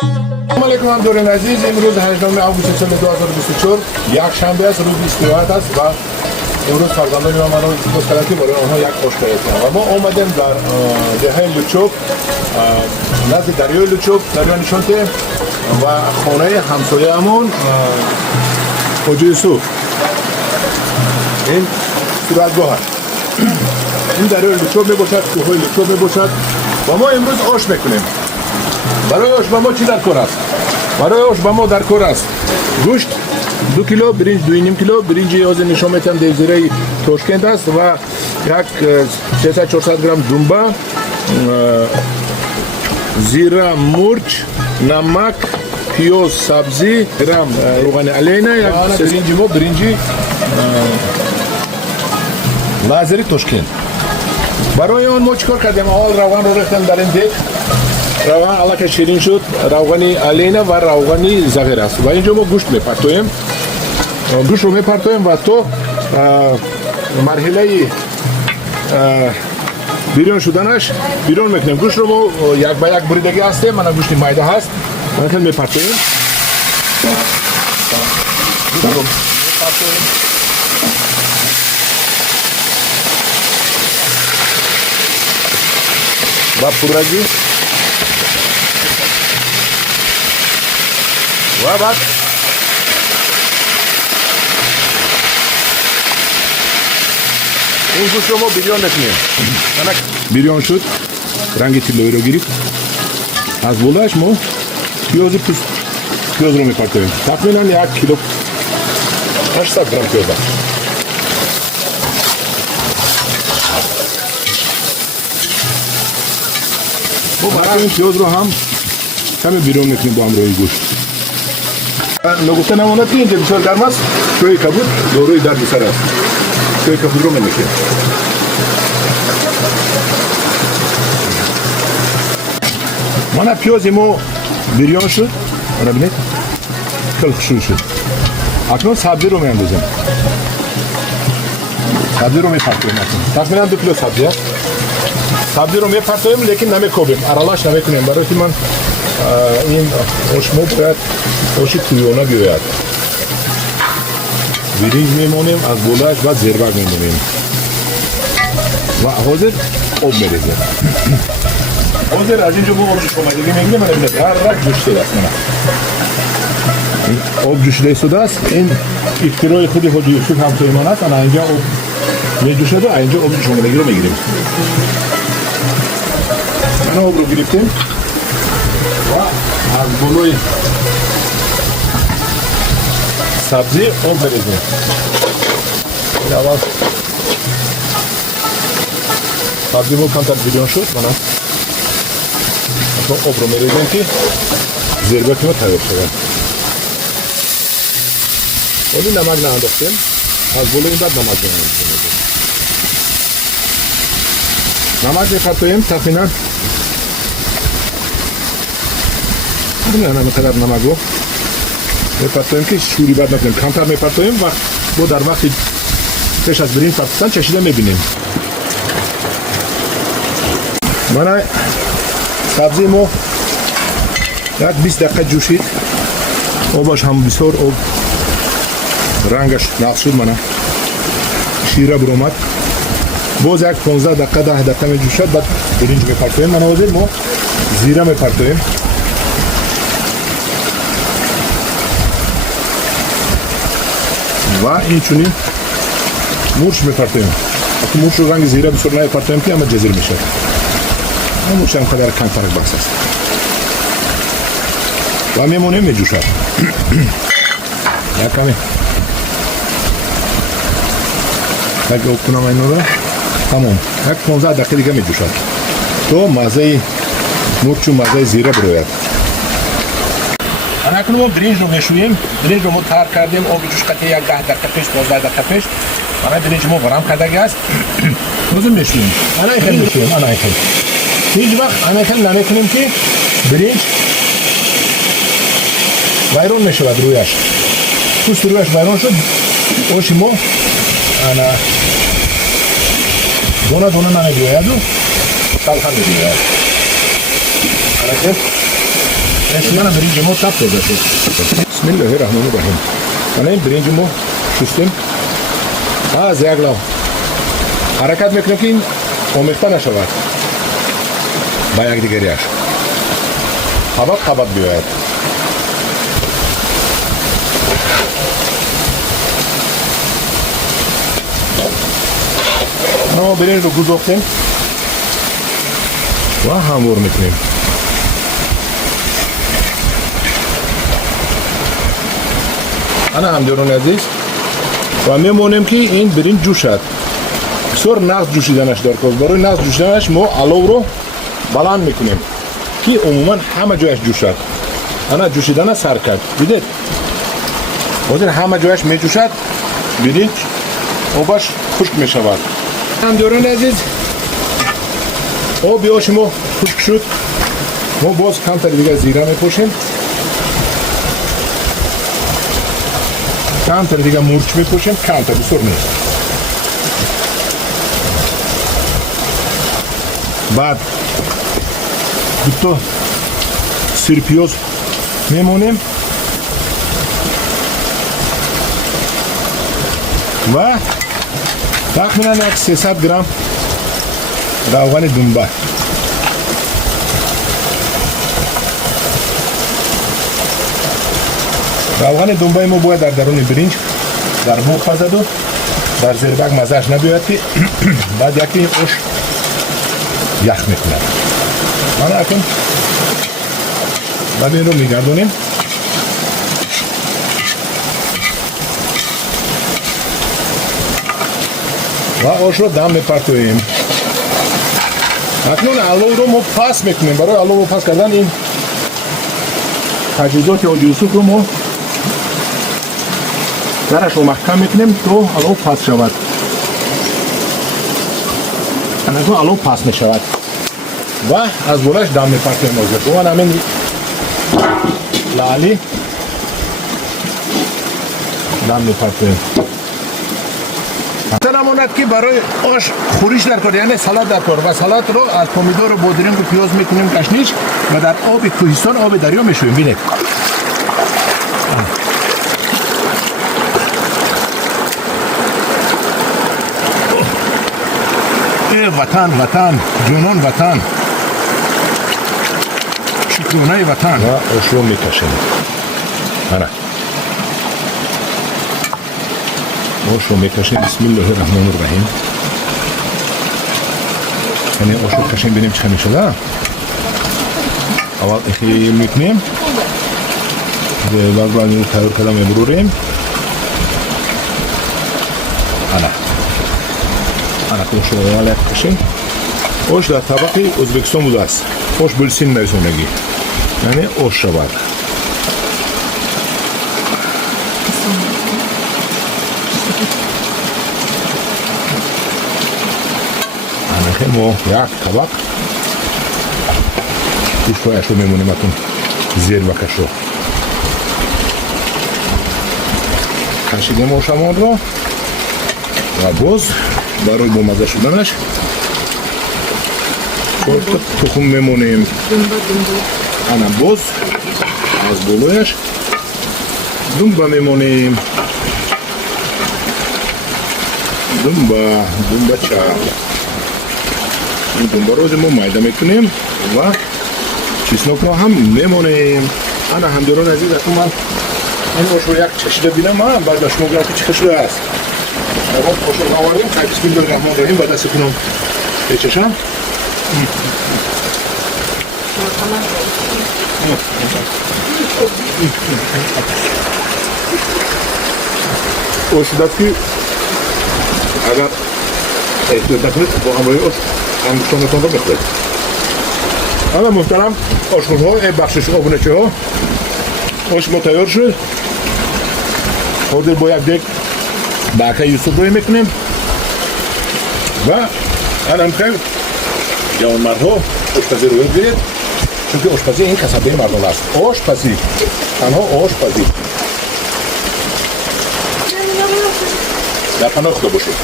سلام علیکم همکاران عزیز. امروز 18 آگوست سال 2024 یک شنبه است، روز استراحت است و امروز فرزندان ما منو دوست دارم که برای آنها یک آشپزی کنم و ما آمدیم در دهه لوچوب نزد دریای لوچوب، دریای نشانته و خانه همسایه‌مون حاجی یوسف. این صورتگاه است. این دریای لوچوب میباشد، کوههای لوچوب میباشد و ما امروز آش میکنیم. برای آش با ما چی در کار است؟ برای آش با ما در کار است گوشت 2 کیلو، برنج 2.5 کیلو، برنج از نشان میتم در زیره تاشکند است و یک 300-400 گرم دنبه، زیره، مرچ، نمک، پیاز، سبزی، گرم روغن علینا، یک برنج ما برنج لازری تاشکند. برای آن ما چیکار کردیم؟ اول روغن رو ریختم در این دیگ. روغن الان شیرین شد، روغن علینا و روغن زغیر است و اینجا ما گوشت میپرتویم. گوشت رو میپرتویم و تو مرحله بیرون شدنش بیرون میکنیم. گوشت رو ما یک به یک بریدگی هستیم. من گوشت مایده هست من میپرتویم. با پورگی و بعد این گوشت رو ما بیرون میکنیم. بیرون شد، رنگ طلایی رو گرفت. از بولش ما پیاز رو میپرتویم. تقریبا 1 کیلو 800 گرم پیاز است. این پیاز رو هم کمی بیرون میکنیم با همراهی گوشت. نگفته نماند که اینجا بسیار گرم است. شوی کبود دوروی در بسر است. شوی کبود رو میکنیم. مانا پیاز ما بیریان شد. مانا بینید کل خشوی شد. اکنون سبزی رو میاندازیم. سبزی رو میپرتویم. تقریبا 2 کیلو سبزی است. سبزی رو میپرتویم لیکن نمیکوبیم، ارالش نمیکنیم برای که من این آشمو باید آش تویانه بیاید. برنج میمونیم از بولش و زیربک میمونیم و حاضر آب میریزیم. حاضر از اینجا ما آب شمایدگی میگیریم. من ببینید هر رک جوش شده است. آب جوشیده شده است. این اختراع خودی حاجی یوسف همسایه‌مان است. من اینجا آب میجوشه و اینجا آب شمایدگی رو میگیریم. من آب رو گرفتیم و از بلوی سبزی آب بریزیم. اول سبزی ما کمتر بیرون شد. من آب رو میریزیم که زیربک ما تیار شد. ولی نمک نانداختیم. از بلوی بعد نمک میریزیم. نمک میپرتویم تقریبا نمیقدر نمک رو میپرتویم که شوری بد نکنیم. کمتر میپرتویم و با در وقتی پیش از برنج پرتوستن چشیده میبینیم. من سبزی ما یک 20 دقیقه جوشید. آبش هم بسیار آب رنگش نقص شد. من شیره برآمد. باز یک 15 دقیقه 10 دقیقه میجوشد. بعد برنج میپرتویم. من حاضر ما زیره میپرتویم. و این چونین مرچ میپرتویم. اگه مرچ رو رنگ زیره بسیار نمیپرتویم که اما جزیر میشه. مرچ هم قدر کم فرق بخش است و میمونیم میجوشد. یک کمی یک آب کنم اینو رو تمام. یک 15 دقیقه دیگه میجوشد تو مزه مرچ و مزه زیره بروید. اکنون ما برنج رو میشوییم. برنج رو ما تر کردیم. آب جوش قطعه یک 10 دقیقه پیش 15 دقیقه پیش. من برنج ما گرم کردگی است. روز میشوییم. انا ایکل میشوییم. انا ایکل هیچ وقت انا ایکل نمیکنیم که برنج ویران میشود رویش. پوست رویش ویران شد آش ما انا دونه دونه نمیدوید و تلخ هم میدوید. انا ایکل احتمالا برنج ما تب داده شد. بسم الله الرحمن الرحیم. من این برنج ما شستیم از یک لحظه حرکت میکنیم که این آمیخته نشود با یک دیگریش خباب بیاید. ما برنج رو گذاشتیم و هموار میکنیم. انا همدیران عزیز و میمونیم که این برنج جوشد. بسیار نغز جوشیدنش دارکاست. برای نغز جوشیدنش ما علو رو بلند میکنیم که عموما همه جایش جوشد. انا جوشیدن سر کرد. دیدید؟ وقتی همه جایش میجوشد برنج آبش خشک میشود. همدیران عزیز آب آش ما خشک شد. ما باز کمتر دیگه زیره میپوشیم. کمتر دیگه مرچ میپوشیم. کمتر بسیار نیست. بعد دوتا سیر پیاز میمونیم و تقریبا یک 300 گرم روغن دنبه. روغن دنبه ما باید در درون برنج در بو خزد و در زیربک مزهش نبیاید که بعد یکی اوش یخ میکنم. من اکنون بعد این رو میگردونیم و آش رو دم میپرتویم. اکنون علو رو ما پس میکنیم. برای علو رو پس کردن این تجهیزات حاجی یوسف رو ما درش رو محکم میکنیم تو علو پس شود. اکنون علو پس میشود و از بولش دم میپرتویم. و همین لالی دم میپرتویم. سلامونت که برای آش خوریش در کار، یعنی سالاد در کار. و سالاد رو از پومیدور و بادرنگ و پیاز میکنیم کشنیش و در آب کوهستان آب دریا میشویم. بینید ای وطن وطن جنون وطن شکرونه وطن. و آش رو میکشیم. آش رو میکشیم. بسم الله الرحمن الرحیم. یعنی آش رو کشیم بینیم چه میشده. اول اخیل میکنیم بعد این رو تیار کردم میبروریم. انا آش رو اول کشیم. آش در طبق ازبکستان بوده است. آش بلسین میرسونگی یعنی آش شود. ما یک طبق گوشتایش رو میمونیم اتون زیر بکش رو کشیدیم آشمان رو و باز برای با مزه شدنش تخم میمونیم. انا باز از بلویش دنبه میمونیم. دنبه چه این دنبه رو ما مایده میکنیم و چیسنوک رو هم میمونیم. انا همدیران عزیز اکنون من این آش رو یک چشیده بینم. من بعد شما گرم که چه شده است. اما آش رو آوردیم که بسم الله الرحمن الرحیم بعد دست کنم بچشم. آش داد که اگر احتیاط نکنید با همراه آش انگشتانتان رو بخورید. حالا محترم آشخورها بخشش آبونچه ها آش ما تیار شد. حاضر با یک دیگ برکه یوسف روی میکنیم و الان که جوانمردها آشپزی رو یاد بگیرید چون که آشپزی این کسبه مردم است. آشپزی تنها آشپزی در پناه خدا باشید.